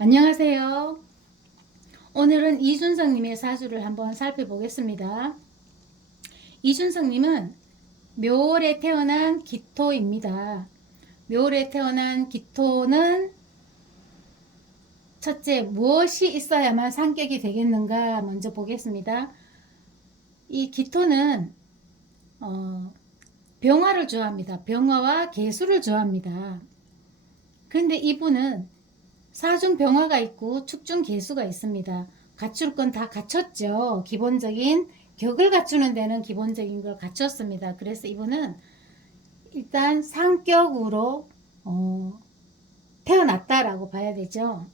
안녕하세요. 오늘은 이준성님의 사주를 한번 살펴보겠습니다. 이준성님은 묘월에 태어난 기토입니다. 묘월에 태어난 기토는 첫째, 무엇이 있어야만 상격이 되겠는가 먼저 보겠습니다. 이 기토는 병화를 좋아합니다. 병화와 계수를 좋아합니다. 그런데 이분은 사중 병화가 있고 축중 계수가 있습니다. 갖출 건 다 갖췄죠. 기본적인 격을 갖추는 데는 기본적인 걸 갖췄습니다. 그래서 이분은 일단 상격으로 태어났다라고 봐야 되죠.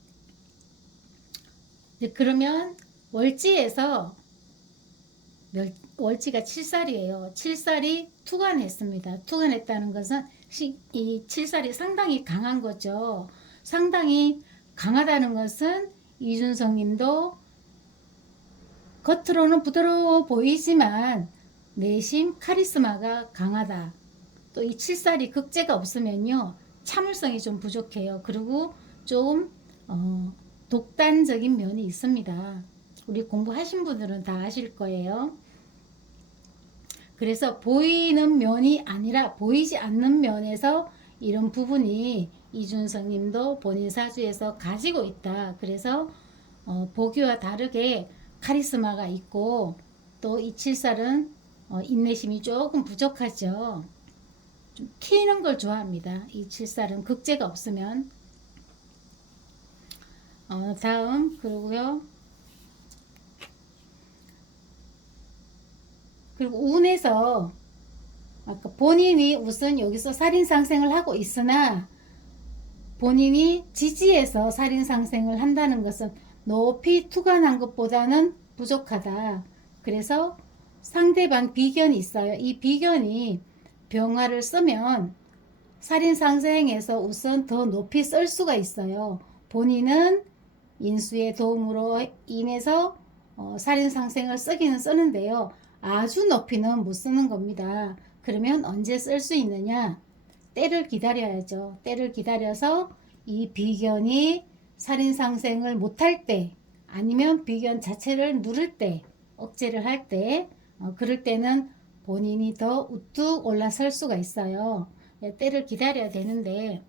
그러면 월지에서 월지가 7살이에요. 7살이 투간했습니다. 투간했다는 것은 이 7살이 상당히 강한 거죠. 상당히 강하다는 것은 이준성 님도 겉으로는 부드러워 보이지만 내심 카리스마가 강하다. 또 이 7살이 극제가 없으면요. 참을성이 좀 부족해요. 그리고 좀 독단적인 면이 있습니다. 우리 공부하신 분들은 다 아실 거예요. 그래서 보이는 면이 아니라 보이지 않는 면에서 이런 부분이 이준성 님도 본인 사주에서 가지고 있다. 그래서 보기와 다르게 카리스마가 있고 또 이 7살은 인내심이 조금 부족하죠. 좀 튀는 걸 좋아합니다. 이 7살은 극제가 없으면. 다음 그리고요. 그리고 운에서 아까 본인이 우선 여기서 살인상생을 하고 있으나 본인이 지지에서 살인상생을 한다는 것은 높이 투간한 것보다는 부족하다. 그래서 상대방 비견이 있어요. 이 비견이 병화를 쓰면 살인상생에서 우선 더 높이 쓸 수가 있어요. 본인은 인수의 도움으로 인해서 살인상생을 쓰기는 쓰는데요. 아주 높이는 못 쓰는 겁니다. 그러면 언제 쓸 수 있느냐? 때를 기다려야죠. 때를 기다려서 이 비견이 살인상생을 못할 때 아니면 비견 자체를 누를 때 억제를 할 때 그럴 때는 본인이 더 우뚝 올라설 수가 있어요. 때를 기다려야 되는데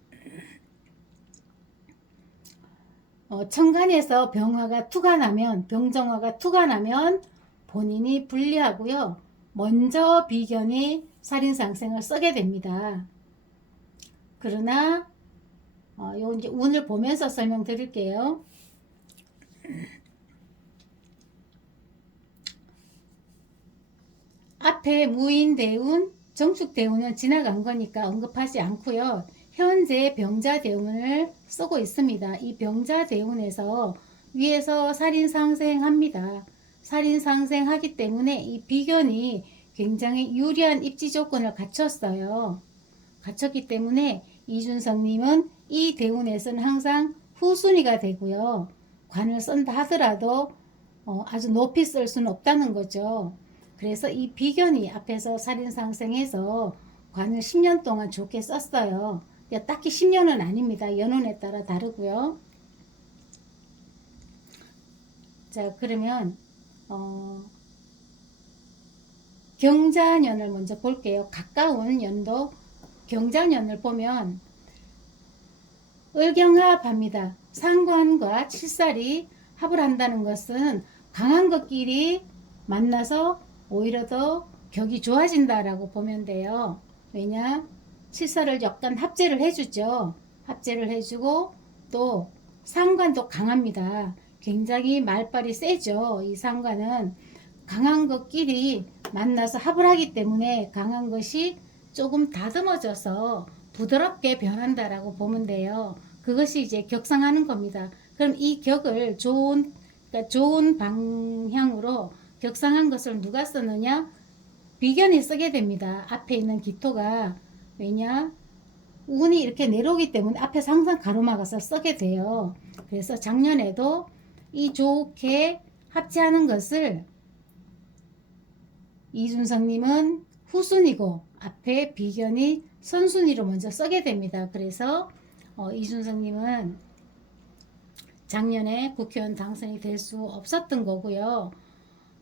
천간에서 병화가 투가 나면 병정화가 투가 나면 본인이 불리하고요. 먼저 비견이 살인상생을 쓰게 됩니다. 그러나 요 이제 운을 보면서 설명드릴게요. 앞에 무인 대운, 정축 대운은 지나간 거니까 언급하지 않고요. 현재 병자 대운을 쓰고 있습니다. 이 병자 대운에서 위에서 살인 상생합니다. 살인 상생하기 때문에 이 비견이 굉장히 유리한 입지 조건을 갖췄어요. 갖췄기 때문에 이준성님은 이 대운에서는 항상 후순위가 되고요. 관을 쓴다 하더라도 아주 높이 쓸 수는 없다는 거죠. 그래서 이 비견이 앞에서 살인상생해서 관을 10년 동안 좋게 썼어요. 딱히 10년은 아닙니다. 연운에 따라 다르고요. 자, 그러면 경자년을 먼저 볼게요. 가까운 연도 경자년을 보면 을경합합니다. 상관과 칠살이 합을 한다는 것은 강한 것끼리 만나서 오히려 더 격이 좋아진다라고 보면 돼요. 왜냐? 칠살을 약간 합제를 해주죠. 합제를 해주고 또 상관도 강합니다. 굉장히 말빨이 세죠. 이 상관은 강한 것끼리 만나서 합을 하기 때문에 강한 것이 조금 다듬어져서 부드럽게 변한다라고 보면 돼요. 그것이 이제 격상하는 겁니다. 그럼 이 격을 그러니까 좋은 방향으로 격상한 것을 누가 쓰느냐? 비견이 쓰게 됩니다. 앞에 있는 기토가. 왜냐? 운이 이렇게 내려오기 때문에 앞에서 항상 가로막아서 쓰게 돼요. 그래서 작년에도 이 좋게 합치하는 것을 이준성님은 후순위고 앞에 비견이 선순위로 먼저 쓰게 됩니다. 그래서 이준성님은 작년에 국회의원 당선이 될 수 없었던 거고요.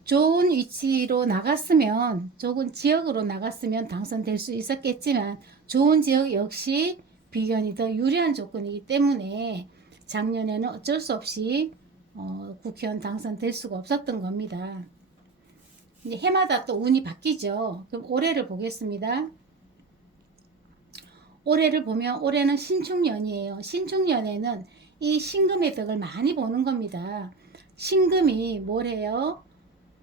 좋은 위치로 나갔으면, 좋은 지역으로 나갔으면 당선될 수 있었겠지만 좋은 지역 역시 비견이 더 유리한 조건이기 때문에 작년에는 어쩔 수 없이 국회의원 당선될 수가 없었던 겁니다. 이제 해마다 또 운이 바뀌죠. 그럼 올해를 보겠습니다. 올해를 보면 올해는 신축년이에요. 신축년에는 이 신금의 덕을 많이 보는 겁니다. 신금이 뭐래요?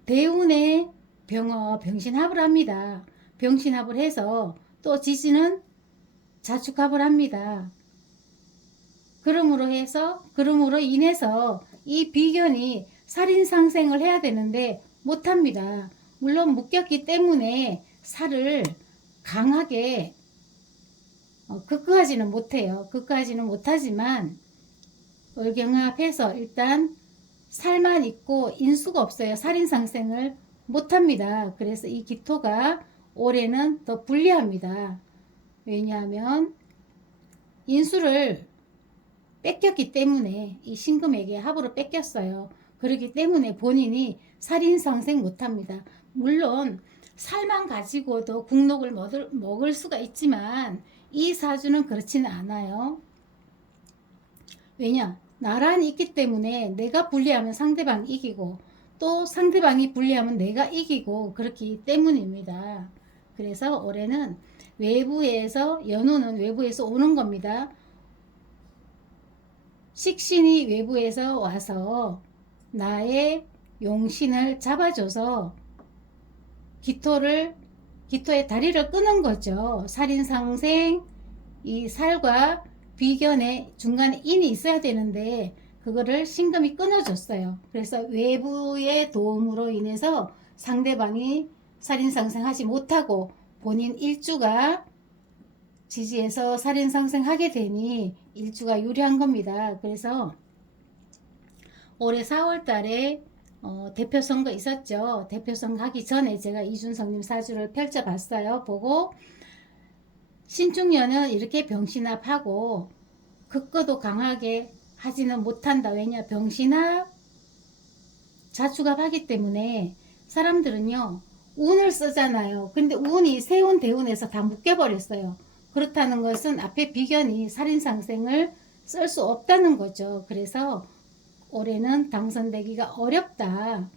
대운에 병신합을 합니다. 병신합을 해서 또 지지는 자축합을 합니다. 그러므로 인해서 이 비견이 살인상생을 해야 되는데 못합니다. 물론 묶였기 때문에 살을 강하게 극구하지는 못해요. 극구하지는 못하지만 월경합해서 일단 살만 있고 인수가 없어요. 살인상생을 못합니다. 그래서 이 기토가 올해는 더 불리합니다. 왜냐하면 인수를 뺏겼기 때문에 이 신금에게 합으로 뺏겼어요. 그렇기 때문에 본인이 살인상생 못합니다. 물론 살만 가지고도 국록을 먹을 수가 있지만 이 사주는 그렇지는 않아요. 왜냐? 나란히 있기 때문에 내가 불리하면 상대방이 이기고 또 상대방이 불리하면 내가 이기고 그렇기 때문입니다. 그래서 올해는 외부에서 연호는 외부에서 오는 겁니다. 식신이 외부에서 와서 나의 용신을 잡아줘서 기토의 다리를 끄는 거죠. 살인상생, 이 살과 비견의 중간에 인이 있어야 되는데 그거를 신금이 끊어줬어요. 그래서 외부의 도움으로 인해서 상대방이 살인상생하지 못하고 본인 일주가 지지해서 살인상생하게 되니 일주가 유리한 겁니다. 그래서 올해 4월 달에 대표 선거 있었죠. 대표 선거 하기 전에 제가 이준석님 사주를 펼쳐봤어요. 보고 신축년은 이렇게 병신합하고 극거도 강하게 하지는 못한다. 왜냐? 병신합 자축합 하기 때문에 사람들은요 운을 쓰잖아요. 근데 운이 세운 대운에서 다 묶여버렸어요. 그렇다는 것은 앞에 비견이 살인상생을 쓸 수 없다는 거죠. 그래서 올해는 당선되기가 어렵다.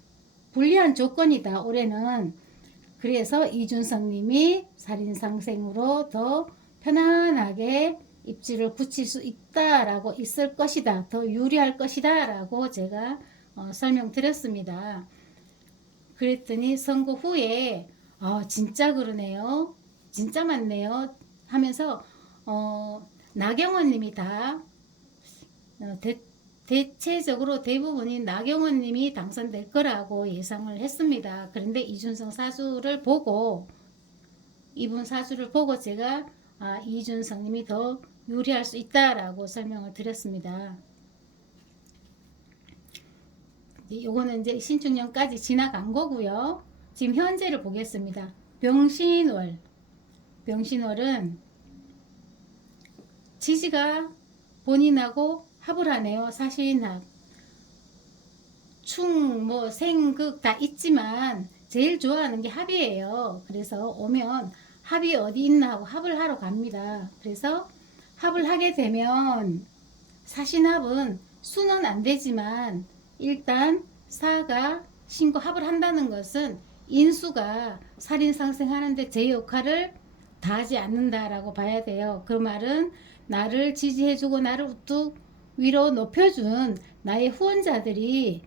불리한 조건이다. 올해는. 그래서 이준석 님이 살인상생으로 더 편안하게 입지를 굳힐 수 있다라고 있을 것이다. 더 유리할 것이다. 라고 제가 설명드렸습니다. 그랬더니 선거 후에 진짜 그러네요. 진짜 맞네요. 하면서 나경원 님이 다 대체적으로 대부분이 나경원 님이 당선될 거라고 예상을 했습니다. 그런데 이준석 사주를 보고 이분 사주를 보고 제가 이준석 님이 더 유리할 수 있다라고 설명을 드렸습니다. 요거는 이제 신축년까지 지나간 거고요. 지금 현재를 보겠습니다. 병신월은 지지가 본인하고 합을 하네요. 사신합. 생극 다 있지만 제일 좋아하는 게 합이에요. 그래서 오면 합이 어디 있나 하고 합을 하러 갑니다. 그래서 합을 하게 되면 사신합은 수는 안 되지만 일단 사가 신고 합을 한다는 것은 인수가 살인상생하는데 제 역할을 다하지 않는다라고 봐야 돼요. 그 말은 나를 지지해주고 나를 우뚝 위로 높여준 나의 후원자들이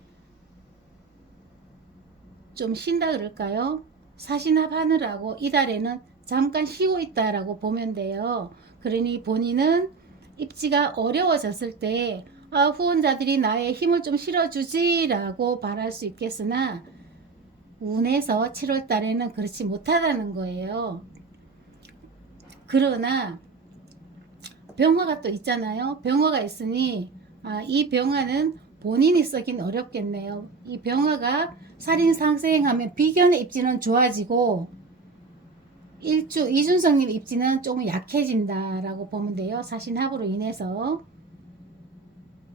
좀 쉰다 그럴까요? 사신합 하느라고 이달에는 잠깐 쉬고 있다라고 보면 돼요. 그러니 본인은 입지가 어려워졌을 때 후원자들이 나의 힘을 좀 실어주지라고 바랄 수 있겠으나 운에서 7월 달에는 그렇지 못하다는 거예요. 그러나 병화가 또 있잖아요. 병화가 있으니 이 병화는 본인이 쓰긴 어렵겠네요. 이 병화가 살인상생하면 비견의 입지는 좋아지고 이준석님 입지는 조금 약해진다라고 보면 돼요. 사신합으로 인해서.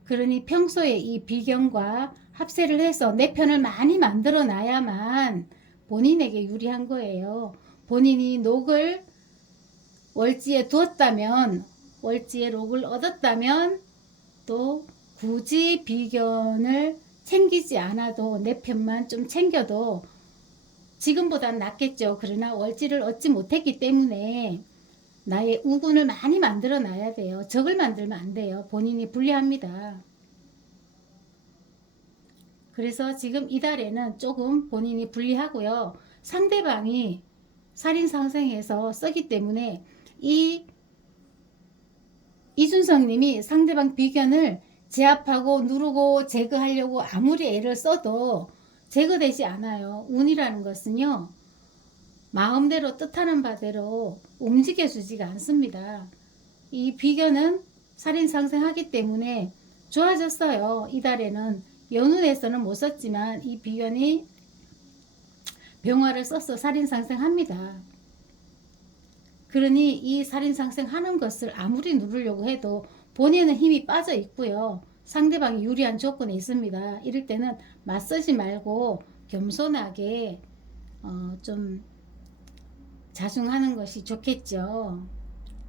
그러니 평소에 이 비견과 합세를 해서 내 편을 많이 만들어 놔야만 본인에게 유리한 거예요. 본인이 녹을 월지에 두었다면, 월지에 녹을 얻었다면 또 굳이 비견을 챙기지 않아도 내 편만 좀 챙겨도 지금보단 낫겠죠. 그러나 월지를 얻지 못했기 때문에 나의 우군을 많이 만들어 놔야 돼요. 적을 만들면 안 돼요. 본인이 불리합니다. 그래서 지금 이달에는 조금 본인이 불리하고요. 상대방이 살인상생해서 쓰기 때문에 이 이준성 님이 상대방 비견을 제압하고 누르고 제거하려고 아무리 애를 써도 제거되지 않아요. 운이라는 것은요, 마음대로 뜻하는 바대로 움직여주지가 않습니다. 이 비견은 살인상생하기 때문에 좋아졌어요. 이달에는 연운에서는 못 썼지만 이 비견이 병화를 써서 살인상생합니다. 그러니 이 살인상생하는 것을 아무리 누르려고 해도 본인은 힘이 빠져 있고요. 상대방이 유리한 조건에 있습니다. 이럴 때는 맞서지 말고 겸손하게 좀 자중하는 것이 좋겠죠.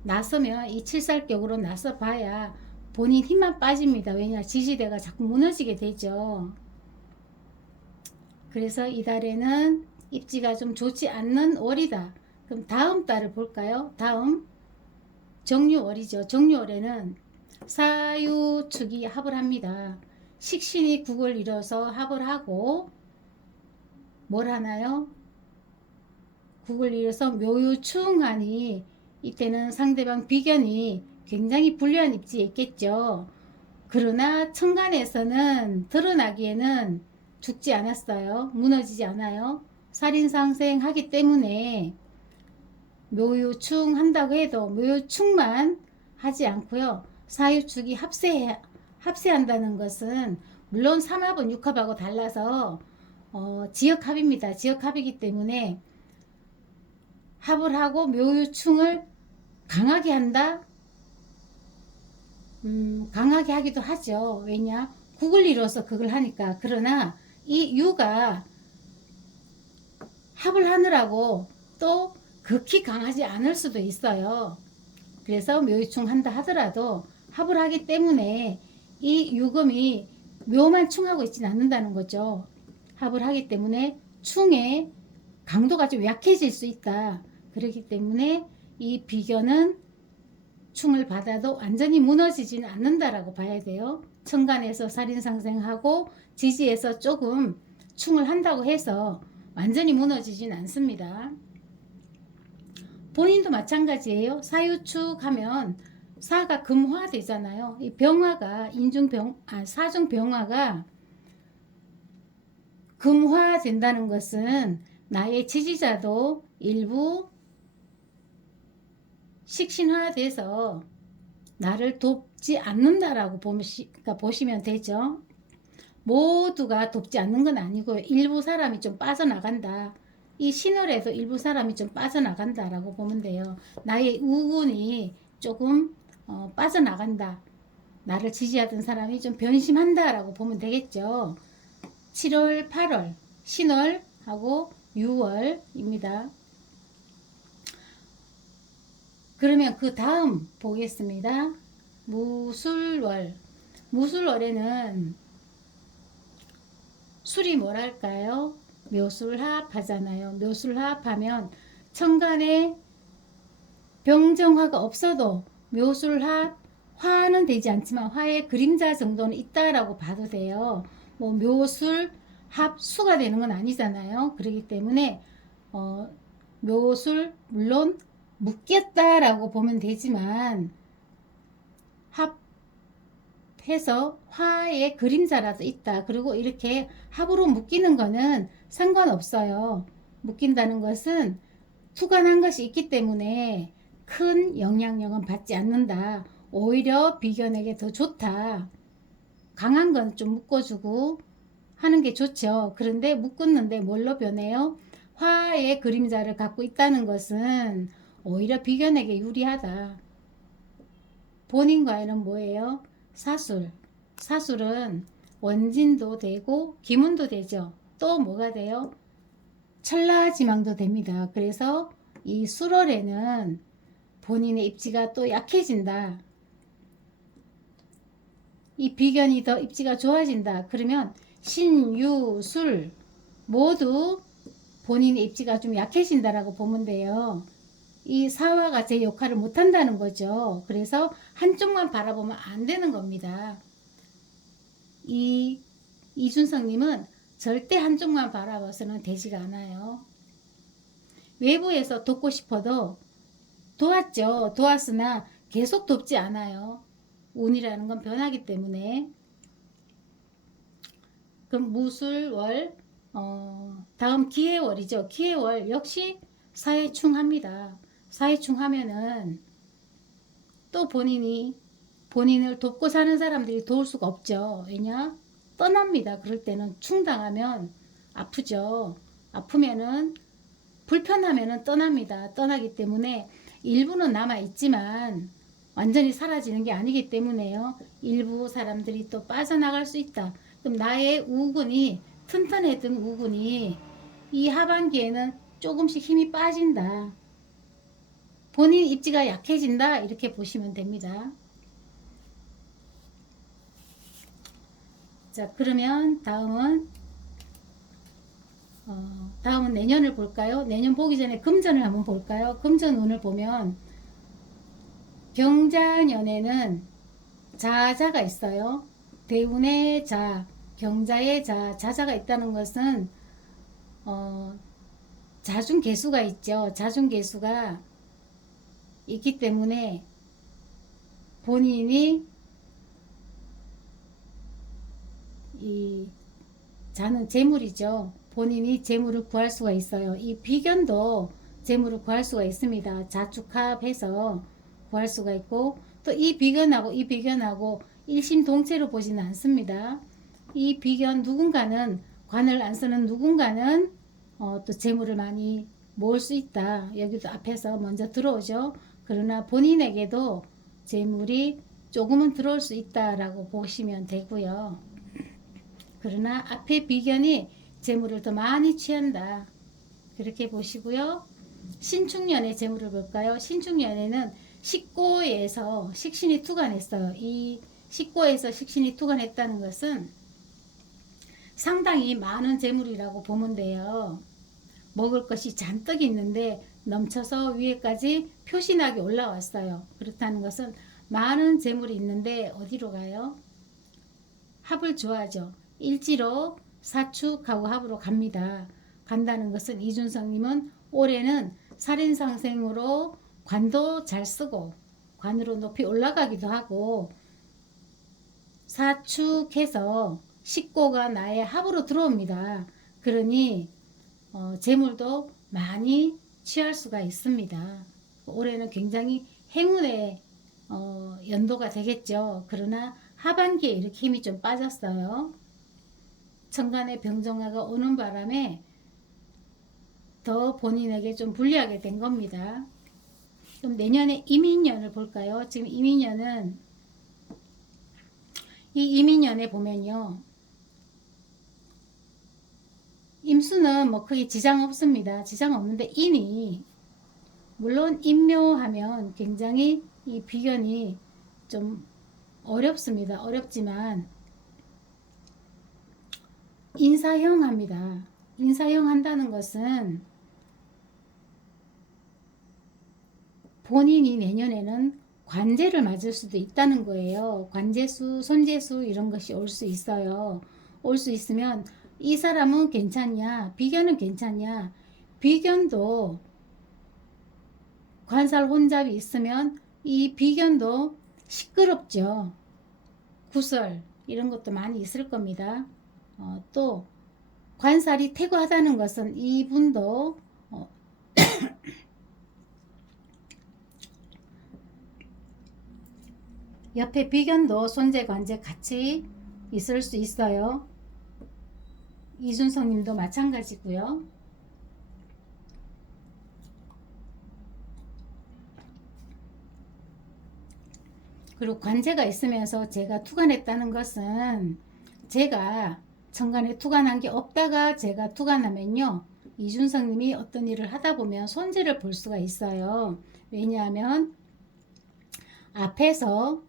나서면 이 칠살격으로 나서 봐야 본인 힘만 빠집니다. 왜냐, 지지대가 자꾸 무너지게 되죠. 그래서 이달에는 입지가 좀 좋지 않는 월이다. 그럼 다음 달을 볼까요? 다음 정유월이죠. 정유월에는 사유축이 합을 합니다. 식신이 국을 이뤄서 합을 하고 뭘 하나요? 국을 이뤄서 묘유충하니 이때는 상대방 비견이 굉장히 불리한 입지에 있겠죠. 그러나 천간에서는 드러나기에는 죽지 않았어요. 무너지지 않아요. 살인상생하기 때문에 묘유충 한다고 해도 묘유충만 하지 않고요. 사유축이 합세한다는 것은 물론 삼합은 육합하고 달라서 지역합입니다. 지역합이기 때문에 합을 하고 묘유충을 강하게 한다? 강하게 하기도 하죠. 왜냐? 국을 이뤄서 그걸 하니까. 그러나 이 유가 합을 하느라고 또 극히 강하지 않을 수도 있어요. 그래서 묘유충 한다 하더라도 합을 하기 때문에 이 유금이 묘만 충하고 있지는 않는다는 거죠. 합을 하기 때문에 충의 강도가 좀 약해질 수 있다. 그렇기 때문에 이 비견은 충을 받아도 완전히 무너지지는 않는다라고 봐야 돼요. 천간에서 살인상생하고 지지에서 조금 충을 한다고 해서 완전히 무너지진 않습니다. 본인도 마찬가지예요. 사유축 하면 사가 금화 되잖아요. 이 병화가 사중병화가 금화 된다는 것은 나의 지지자도 일부 식신화돼서 나를 돕지 않는다라고 보시면 되죠. 모두가 돕지 않는 건 아니고요. 일부 사람이 좀 빠져나간다. 이 신월에도 일부 사람이 좀 빠져나간다라고 보면 돼요. 나의 우군이 조금 빠져나간다. 나를 지지하던 사람이 좀 변심한다라고 보면 되겠죠. 7월, 8월, 신월하고 6월입니다. 그러면 그 다음 보겠습니다. 무술월. 무술월에는 술이 뭐랄까요? 묘술합 하잖아요. 묘술합 하면 천간에 병정화가 없어도 묘술합, 화는 되지 않지만 화의 그림자 정도는 있다라고 봐도 돼요. 뭐 묘술합 수가 되는 건 아니잖아요. 그렇기 때문에 묘술 물론 묶였다라고 보면 되지만 합해서 화의 그림자라도 있다. 그리고 이렇게 합으로 묶이는 거는 상관없어요. 묶인다는 것은 투관한 것이 있기 때문에 큰 영향력은 받지 않는다. 오히려 비견에게 더 좋다. 강한 건 좀 묶어주고 하는 게 좋죠. 그런데 묶었는데 뭘로 변해요? 화의 그림자를 갖고 있다는 것은 오히려 비견에게 유리하다. 본인과에는 뭐예요? 사술, 사술은 원진도 되고 기문도 되죠. 또 뭐가 돼요? 천라지망도 됩니다. 그래서 이 술월에는 본인의 입지가 또 약해진다. 이 비견이 더 입지가 좋아진다. 그러면 신유술 모두 본인의 입지가 좀 약해진다라고 보면 돼요. 이 사화가 제 역할을 못한다는 거죠. 그래서 한쪽만 바라보면 안 되는 겁니다. 이 이준성님은 절대 한쪽만 바라봐서는 되지가 않아요. 외부에서 돕고 싶어도 도왔죠. 도왔으나 계속 돕지 않아요. 운이라는 건 변하기 때문에. 그럼 무술월 다음 기해월이죠. 기해월 역시 사해충합니다. 사해충하면은 또 본인을 돕고 사는 사람들이 도울 수가 없죠. 왜냐? 떠납니다. 그럴 때는 충당하면 아프죠. 아프면은 불편하면은 떠납니다. 떠나기 때문에 일부는 남아 있지만 완전히 사라지는 게 아니기 때문에요. 일부 사람들이 또 빠져나갈 수 있다. 그럼 나의 우군이 튼튼했던 우군이 이 하반기에는 조금씩 힘이 빠진다. 본인 입지가 약해진다. 이렇게 보시면 됩니다. 자, 그러면 다음은 내년을 볼까요? 내년 보기 전에 금전을 한번 볼까요? 금전 운을 보면 경자년에는 자자가 있어요. 대운의 자, 경자의 자, 자자가 있다는 것은 자중개수가 있죠. 자중개수가 있기 때문에 본인이 이 자는 재물이죠. 본인이 재물을 구할 수가 있어요. 이 비견도 재물을 구할 수가 있습니다. 자축합해서 구할 수가 있고 또 이 비견하고 이 비견하고 일심동체로 보지는 않습니다. 이 비견 누군가는 관을 안 쓰는 누군가는 또 재물을 많이 모을 수 있다. 여기도 앞에서 먼저 들어오죠. 그러나 본인에게도 재물이 조금은 들어올 수 있다라고 보시면 되고요. 그러나 앞에 비견이 재물을 더 많이 취한다. 그렇게 보시고요. 신축년의 재물을 볼까요? 신축년에는 식고에서 식신이 투관했어요. 이 식고에서 식신이 투관했다는 것은 상당히 많은 재물이라고 보면 돼요. 먹을 것이 잔뜩 있는데 넘쳐서 위에까지 표신하게 올라왔어요. 그렇다는 것은 많은 재물이 있는데 어디로 가요? 합을 좋아하죠. 일지로 사축하고 합으로 갑니다. 간다는 것은 이준성님은 올해는 살인상생으로 관도 잘 쓰고 관으로 높이 올라가기도 하고 사축해서 식고가 나의 합으로 들어옵니다. 그러니 재물도 많이 취할 수가 있습니다. 올해는 굉장히 행운의 연도가 되겠죠. 그러나 하반기에 이렇게 힘이 좀 빠졌어요. 천간의 병정화가 오는 바람에 더 본인에게 좀 불리하게 된 겁니다. 그럼 내년에 이민년을 볼까요? 지금 이민년은 이 이민년에 보면요. 임수는 뭐 크게 지장 없습니다. 지장 없는데 인이 물론 임묘하면 굉장히 이 비견이 좀 어렵습니다. 어렵지만 인사형 합니다. 인사형 한다는 것은 본인이 내년에는 관제를 맞을 수도 있다는 거예요. 관제수, 손재수 이런 것이 올 수 있어요. 올 수 있으면 이 사람은 괜찮냐? 비견은 괜찮냐? 비견도 관살 혼잡이 있으면 이 비견도 시끄럽죠. 구설 이런 것도 많이 있을 겁니다. 또 관살이 태고하다는 것은 이분도 옆에 비견도 손재 관재 같이 있을 수 있어요. 이준성님도 마찬가지고요. 그리고 관제가 있으면서 제가 투간했다는 것은 제가 천간에 투간한 게 없다가 제가 투간하면요. 이준성님이 어떤 일을 하다 보면 손재를 볼 수가 있어요. 왜냐하면 앞에서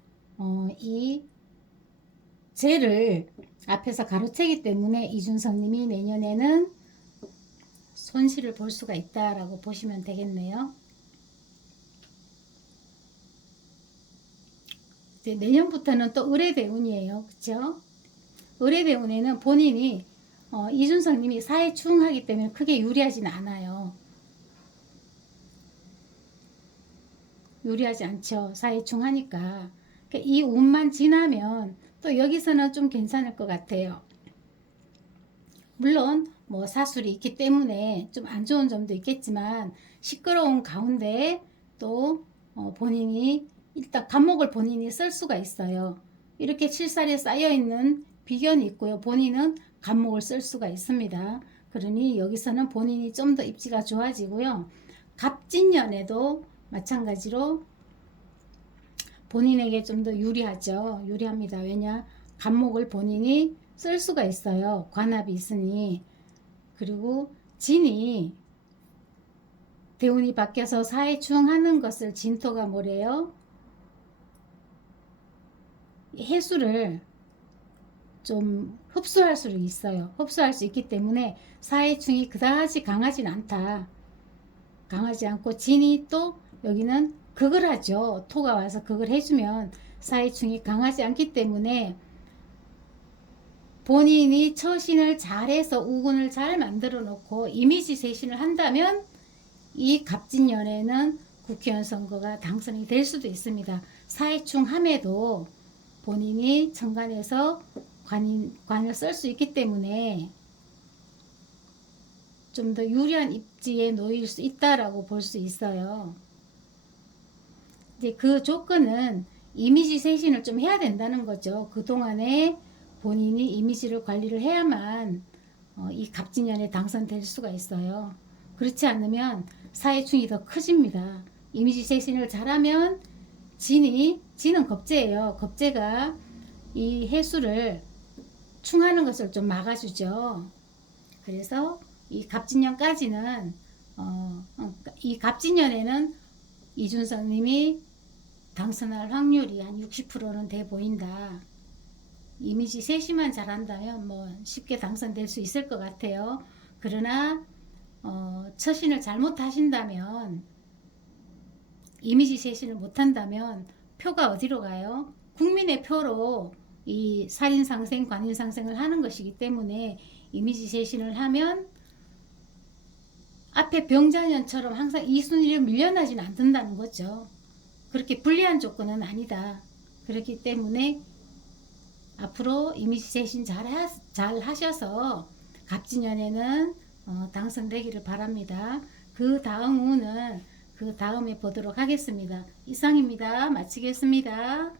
이 재를 앞에서 가로채기 때문에 이준성님이 내년에는 손실을 볼 수가 있다라고 보시면 되겠네요. 이제 내년부터는 또 을의대운이에요. 그쵸? 을의대운에는 본인이 이준성님이 사회충하기 때문에 크게 유리하진 않아요. 유리하지 않죠. 사회충하니까. 그러니까 이 운만 지나면 또 여기서는 좀 괜찮을 것 같아요. 물론 뭐 사술이 있기 때문에 좀 안 좋은 점도 있겠지만 시끄러운 가운데 또 본인이 일단 간목을 본인이 쓸 수가 있어요. 이렇게 칠살에 쌓여있는 비견이 있고요. 본인은 간목을 쓸 수가 있습니다. 그러니 여기서는 본인이 좀 더 입지가 좋아지고요. 갑진년에도 마찬가지로 본인에게 좀 더 유리하죠. 유리합니다. 왜냐? 간목을 본인이 쓸 수가 있어요. 관합이 있으니. 그리고 진이 대운이 바뀌어서 사회충하는 것을 진토가 뭐래요? 해수를 좀 흡수할 수 있어요. 흡수할 수 있기 때문에 사회충이 그다지 강하진 않다. 강하지 않고 진이 또 여기는 극을 하죠. 토가 와서 극을 해주면 사회충이 강하지 않기 때문에 본인이 처신을 잘해서 우군을 잘 만들어 놓고 이미지 쇄신을 한다면 이 갑진년에는 국회의원 선거가 당선이 될 수도 있습니다. 사회충함에도 본인이 천간에서 관을 쓸 수 있기 때문에 좀 더 유리한 입지에 놓일 수 있다라고 볼 수 있어요. 이제 그 조건은 이미지 쇄신을 좀 해야 된다는 거죠. 그동안에 본인이 이미지를 관리를 해야만 이 갑진년에 당선될 수가 있어요. 그렇지 않으면 사회충이 더 커집니다. 이미지 쇄신을 잘하면 진은 겁재예요. 겁재가 이 해수를 충하는 것을 좀 막아주죠. 그래서 이 갑진년까지는 이 갑진년에는 이준성님이 당선할 확률이 한 60%는 돼 보인다. 이미지 쇄신만 잘한다면 뭐 쉽게 당선될 수 있을 것 같아요. 그러나 처신을 잘못하신다면 이미지 쇄신을 못한다면 표가 어디로 가요? 국민의 표로 이 살인상생, 관인상생을 하는 것이기 때문에 이미지 쇄신을 하면 앞에 병자년처럼 항상 이 순위를 밀려나지는 않는다는 거죠. 그렇게 불리한 조건은 아니다. 그렇기 때문에 앞으로 이미지 쇄신 잘 하셔서 갑진년에는 당선되기를 바랍니다. 그 다음 운은 그 다음에 보도록 하겠습니다. 이상입니다. 마치겠습니다.